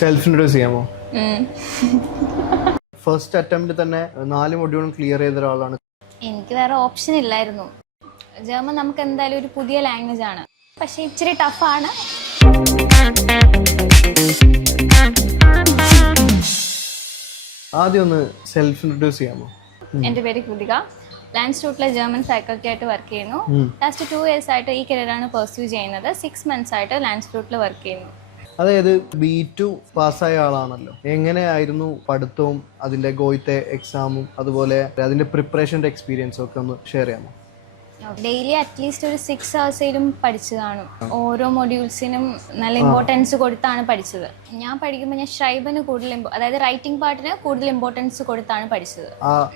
Self introduce ചെയ്യാമോ? First attempt തന്നെ 4 മൊഡ്യൂളും ക്ലിയർ ചെയ്ത ഒരാളാണ്. എനിക്ക് വേറെ ഓപ്ഷൻ ഇല്ലായിരുന്നു. ജർമ്മൻ നമുക്ക് എന്തായാലും ഒരു പുതിയ ലാംഗ്വേജ് ആണ്, പക്ഷെ ഇച്ചിരി ടഫാണ്. ആദ്യം ഒന്ന് സെൽഫ് ഇൻട്രൊഡ്യൂസ് ചെയ്യാമോ? എൻ്റെ പേര് കൃതിക, ലാൻഡ്സ്റ്റുട്ടിലെ ജർമ്മൻ ഫാക്കൽറ്റി ആയിട്ട് വർക്ക് ചെയ്യുന്നു. ലാസ്റ്റ് 2 years ആയിട്ട് ഈ കരിയറാണ് പെർസ്യൂ ചെയ്യുന്നത്. 6 months ആയിട്ട് ലാൻഡ്സ്റ്റുട്ടിൽ വർക്ക് ചെയ്യുന്നു. അതായത് B2 പാസ്സായ ആളാണല്ലോ. എങ്ങനെയായിരുന്നു പഠിത്തവും അതിൻ്റെ ഗോയിത്തെ എക്സാമും അതുപോലെ അതിൻ്റെ പ്രിപ്പറേഷൻ്റെ എക്സ്പീരിയൻസും ഒക്കെ ഒന്ന് ഷെയർ ചെയ്യാമോ? ഡെയിലി അറ്റ്ലീസ്റ്റ് ഒരു 6 hours പഠിച്ചു കാണും. ഓരോ മൊഡ്യൂൾസിനും നല്ല ഇമ്പോർട്ടൻസ് കൊടുത്താണ് പഠിച്ചത്. ഞാൻ പഠിക്കുമ്പോൾ ഞാൻ ഷ്രൈബന് കൂടുതൽ, അതായത് റൈറ്റിംഗ് പാർട്ടിന് കൂടുതൽ ഇമ്പോർട്ടൻസ് കൊടുത്താണ് പഠിച്ചത്.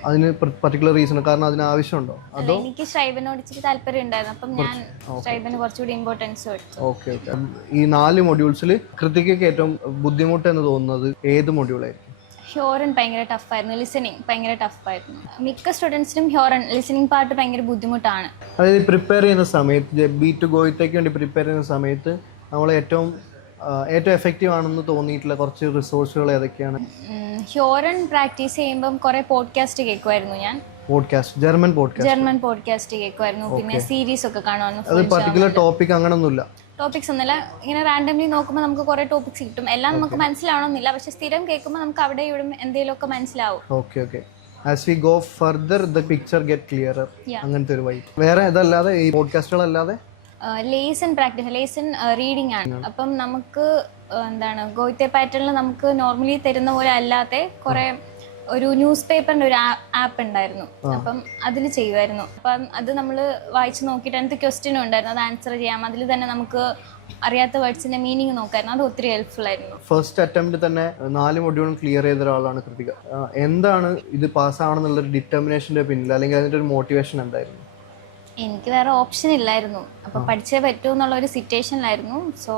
അതിന് പർട്ടിക്കുലർ റീസൺ, കാരണം അതിന് ആവശ്യമുണ്ടോ? അതോ എനിക്ക് ഷ്രൈബനോട് ഇച്ചിരി താല്പര്യം ഉണ്ടായിരുന്നു, അപ്പം ഞാൻ ഷ്രൈബന് കുറച്ചുകൂടി ഇമ്പോർട്ടൻസ് കൊടുത്തു. ഓക്കെ. ഈ 4 മൊഡ്യൂൾസിൽ കൃതികയ്ക്ക് ഏറ്റവും ബുദ്ധിമുട്ട് എന്ന് തോന്നുന്നത് ഏത് മൊഡ്യൂളായിരിക്കും? ഹ്യോറൻ ഭയങ്കര ടഫായിരുന്നു, ലിസണിങ് ഭയങ്കര ടഫായിരുന്നു. മിക്ക സ്റ്റുഡൻസിനും ഹ്യോറൻ ലിസണിങ് പാർട്ട് ഭയങ്കര ബുദ്ധിമുട്ടാണ്. അതായത് പ്രിപ്പയർ ചെയ്യുന്ന സമയത്ത് B2 ഗോയിത്തേക്ക് വേണ്ടി പ്രിപ്പയർ ചെയ്യുന്ന സമയത്ത് നമ്മൾ ഏറ്റവും എഫക്റ്റീവ് ആണെന്ന് തോന്നിയിട്ടുള്ള കുറച്ച് റിസോഴ്സുകൾ ഏതൊക്കെയാണ്? ഹ്യോറൻ പ്രാക്ടീസ് ചെയ്യുമ്പം കുറെ പോഡ്കാസ്റ്റ് കേൾക്കുമായിരുന്നു ഞാൻ. ജർമ്മൻ പോഡ്കാസ്റ്റ് കേൾക്കുമായിരുന്നു. പിന്നെ സീരീസ് ഒക്കെ കാണുമായിരുന്നു. അത് പർട്ടിക്കുലർ ടോപ്പിക് അങ്ങനൊന്നുമില്ല, ടോപ്പിക്സ് ഒന്നുമില്ല. ഇങ്ങനെ റാൻഡംലി നോക്കുമ്പോൾ നമുക്ക് കുറെ ടോപ്പിക്സ് കിട്ടും. എല്ലാം നമുക്ക് മനസ്സിലാവണമെന്നില്ല, പക്ഷെ സ്ഥിരം കേൾക്കുമ്പോൾ നമുക്ക് അവിടെ ഇവിടെ എന്തെങ്കിലുമൊക്കെ മനസ്സിലാവും. Okay. As we go further the picture get clearer, അങ്ങനത്തെ ഒരു വൈബ്. വേറെ ഇതല്ലാതെ ഈ പോഡ്കാസ്റ്റുകളല്ലാതെ ലേസൺ പ്രാക്ടീസ്, ലേസൺ റീഡിംഗ് ആണ്. അപ്പം നമുക്ക് എന്താണ് ഗോയിത്തെ പാറ്റേണിൽ നമുക്ക് നോർമലി തരുന്ന പോലെ അല്ലാതെ കുറെ ഒരു ന്യൂസ് പേപ്പറിന്റെ ഒരു ആപ്പ് ഉണ്ടായിരുന്നു. അപ്പം അതിൽ ചെയ്യുമായിരുന്നു. അപ്പം അത് നമ്മൾ വായിച്ച് നോക്കിയിട്ട് അതിനകത്ത് ക്വസ്റ്റ്യനും ഉണ്ടായിരുന്നു, അത് ആൻസർ ചെയ്യാം. അതിൽ തന്നെ നമുക്ക് അറിയാത്ത വേർഡ്സിന്റെ മീനിങ് നോക്കായിരുന്നു. അത് ഒത്തിരി ഹെൽപ്ഫുൾ ആയിരുന്നു. ഫസ്റ്റ് അറ്റംപ്റ്റ് തന്നെ 4 മൊഡ്യൂളും ക്ലിയർ ചെയ്ത ഒരാളാണ് കൃതിക. എന്താണ് ഇത് പാസ്സാവണമെന്നുള്ളൊരു ഡിറ്റർമിനേഷന്റെ പിന്നിൽ, അല്ലെങ്കിൽ അതിന്റെ ഒരു മോട്ടിവേഷൻ എന്തായിരുന്നു? എനിക്ക് വേറെ ഓപ്ഷൻ ഇല്ലായിരുന്നു, അപ്പൊ പഠിച്ചേ പറ്റൂ എന്നുള്ള ഒരു സിറ്റുവേഷനിലായിരുന്നു. സോ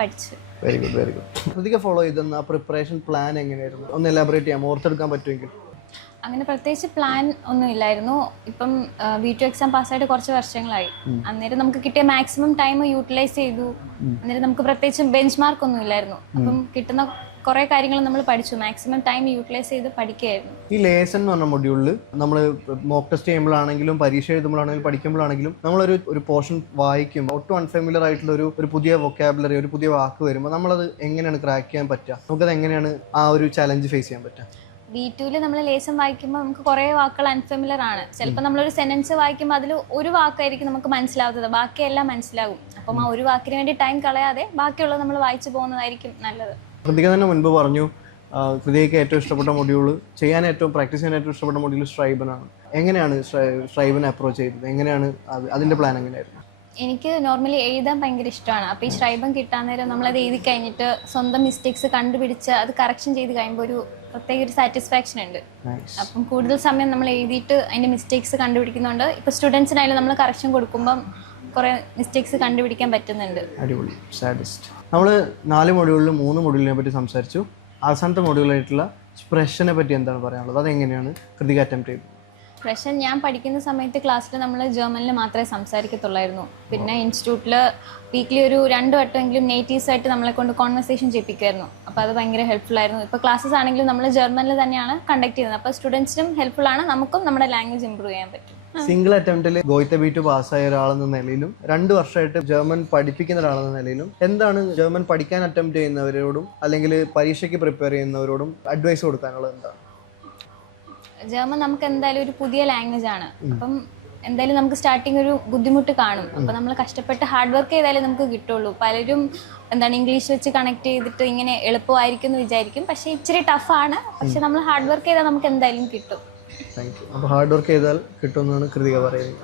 പഠിച്ചു. Very good. കൃതിക ഫോളോ ചെയ്തെന്ന പ്രിപ്പറേഷൻ പ്ലാൻ എങ്ങനെയായിരുന്നു? ഒന്ന് എലാബറേറ്റ് ചെയ്യാം, ഓർത്തെടുക്കാൻ പറ്റുമെങ്കിൽ. അങ്ങനെ പ്രത്യേകിച്ച് പ്ലാൻ ഒന്നും ഇല്ലായിരുന്നു. ഇപ്പം B2 എക്സാം പാസ്സായിട്ട് കുറച്ച് വർഷങ്ങളായി. അന്നേരം നമുക്ക് കിട്ടിയ മാക്സിമം ടൈം യൂട്ടിലൈസ് ചെയ്തു. അന്നേരം നമുക്ക് പ്രത്യേകിച്ച് ബെഞ്ച് മാർക്ക് ഒന്നും ഇല്ലായിരുന്നു. അപ്പം കിട്ടുന്ന കുറെ കാര്യങ്ങൾ നമ്മൾ പഠിച്ചു. മാക്സിമം ടൈം യൂട്ടിലൈസ് ചെയ്ത് പഠിക്കുകയായിരുന്നു. ഈ ലേസൺ എന്ന് പറഞ്ഞ മൊഡ്യൂളിൽ നമ്മൾ മോക്ക് ടെസ്റ്റ് ചെയ്യുമ്പോഴാണെങ്കിലും പരീക്ഷ എഴുതുമ്പോഴാണെങ്കിലും പഠിക്കുമ്പോഴാണെങ്കിലും നമ്മളൊരു പോർഷൻ വായിക്കുമ്പോൾ ഒട്ടും അൺഫെമിലർ ആയിട്ടുള്ള ഒരു പുതിയ വൊക്കാബുലറി, ഒരു പുതിയ വാക്ക് വരുമ്പോൾ നമ്മളത് എങ്ങനെയാണ് ക്രാക്ക് ചെയ്യാൻ പറ്റുക? നമുക്കത് എങ്ങനെയാണ് ആ ഒരു ചലഞ്ച് ഫേസ് ചെയ്യാൻ പറ്റുക? B2 നമ്മൾ ലേസൺ വായിക്കുമ്പോൾ നമുക്ക് കുറേ വാക്കുകൾ അൺഫെമിലർ ആണ്. ചിലപ്പോൾ നമ്മളൊരു സെന്റൻസ് വായിക്കുമ്പോൾ അതിൽ ഒരു വാക്കായിരിക്കും നമുക്ക് മനസ്സിലാവുന്നത്, ബാക്കിയെല്ലാം മനസ്സിലാവും. അപ്പം ആ ഒരു വാക്കിന് വേണ്ടി ടൈം കളയാതെ ബാക്കിയുള്ളത് നമ്മൾ വായിച്ചു പോകുന്നതായിരിക്കും നല്ലത്. കൃതിക തന്നെ മുൻപ് പറഞ്ഞു കൃതികയ്ക്ക് ഏറ്റവും ഇഷ്ടപ്പെട്ട മൊഡ്യൂൾ, പ്രാക്ടീസ് ചെയ്യാൻ ഏറ്റവും ഇഷ്ടപ്പെട്ട മൊഡ്യൂൾ ഷ്രൈബനാണ്. എങ്ങനെയാണ് ഷ്രൈബനെ അപ്രോച്ച് ചെയ്തത്? എങ്ങനെയാണ് അതിൻ്റെ പ്ലാൻ എങ്ങനെയായിരുന്നു? എനിക്ക് നോർമലി എഴുതാൻ ഭയങ്കര ഇഷ്ടമാണ്. അപ്പോൾ ഈ ഷ്രൈബൻ കിട്ടാൻ നേരം നമ്മളത് എഴുതി കഴിഞ്ഞിട്ട് സ്വന്തം മിസ്റ്റേക്സ് കണ്ടുപിടിച്ച് അത് കറക്ഷൻ ചെയ്ത് കഴിയുമ്പോൾ ഒരു പ്രത്യേക ഒരു സാറ്റിസ്ഫാക്ഷൻ ഉണ്ട്. അപ്പം കൂടുതൽ സമയം നമ്മൾ എഴുതിയിട്ട് അതിൻ്റെ മിസ്റ്റേക്സ് കണ്ടുപിടിക്കുന്നുണ്ട്. ഇപ്പോൾ സ്റ്റുഡൻസിനായാലും നമ്മൾ കറക്ഷൻ കൊടുക്കുമ്പം കുറേ മിസ്റ്റേക്സ് കണ്ടുപിടിക്കാൻ പറ്റുന്നുണ്ട്. അടിപൊളി, സാഡിസ്റ്റ്. നമ്മൾ 4 മൊഡ്യൂളിൽ 3 മൊഡ്യൂളിനെ പറ്റി സംസാരിച്ചു. അവസാനത്തെ മൊഡ്യൂളായിട്ടുള്ള സ്പ്രഷനെ പറ്റി എന്താണ് പറയാനുള്ളത്? അതെങ്ങനെയാണ് കൃതിക അറ്റംപ്റ്റ് ചെയ്തത്? പക്ഷേ ഞാൻ പഠിക്കുന്ന സമയത്ത് ക്ലാസ്സിൽ നമ്മൾ ജർമ്മനിൽ മാത്രമേ സംസാരിക്കത്തുള്ളായിരുന്നു. പിന്നെ ഇൻസ്റ്റിറ്റ്യൂട്ടിൽ വീക്ക്ലി ഒരു 2 വട്ടമെങ്കിലും നേറ്റീവ്സായിട്ട് നമ്മളെ കൊണ്ട് കോൺവെർസേഷൻ ചെയ്യിപ്പിക്കുമായിരുന്നു. അപ്പോൾ അത് ഭയങ്കര ഹെൽപ്ഫുൾ ആയിരുന്നു. ഇപ്പോൾ ക്ലാസ്സസ് ആണെങ്കിലും നമ്മൾ ജർമ്മനിൽ തന്നെയാണ് കണ്ടക്ട് ചെയ്യുന്നത്. അപ്പോൾ സ്റ്റുഡൻസിനും ഹെൽപ്ഫുൾ ആണ്, നമുക്കും നമ്മുടെ ലാംഗ്വേജ് ഇമ്പ്രൂവ് ചെയ്യാൻ പറ്റും. സിംഗിൾ അറ്റംപ്റ്റിൽ ഗോയിത്തെ B2 പാസ്സായ ഒരാളെന്ന നിലയിലും 2 വർഷമായിട്ട് ജർമ്മൻ പഠിപ്പിക്കുന്ന ഒരാളെന്ന നിലയിലും എന്താണ് ജർമ്മൻ പഠിക്കാൻ അറ്റംപ്റ്റ് ചെയ്യുന്നവരോടും അല്ലെങ്കിൽ പരീക്ഷയ്ക്ക് പ്രിപ്പയർ ചെയ്യുന്നവരോടും അഡ്വൈസ് കൊടുക്കാനുള്ളത് എന്താണ്? ജർമ്മൻ നമുക്ക് എന്തായാലും ഒരു പുതിയ ലാംഗ്വേജ് ആണ്. അപ്പം എന്തായാലും നമുക്ക് സ്റ്റാർട്ടിങ് ഒരു ബുദ്ധിമുട്ട് കാണും. അപ്പം നമ്മൾ കഷ്ടപ്പെട്ട് ഹാർഡ് വർക്ക് ചെയ്താലേ നമുക്ക് കിട്ടുള്ളൂ. പലരും ഇംഗ്ലീഷ് വെച്ച് കണക്ട് ചെയ്തിട്ട് ഇങ്ങനെ എളുപ്പമായിരിക്കും എന്ന് വിചാരിക്കും, പക്ഷേ ഇച്ചിരി ടഫാണ്. പക്ഷെ നമ്മൾ ഹാർഡ് വർക്ക് ചെയ്താൽ നമുക്ക് എന്തായാലും കിട്ടും. അപ്പോൾ ഹാർഡ് വർക്ക് ചെയ്താൽ കിട്ടുമെന്നാണ് കൃതിക പറയുന്നത്.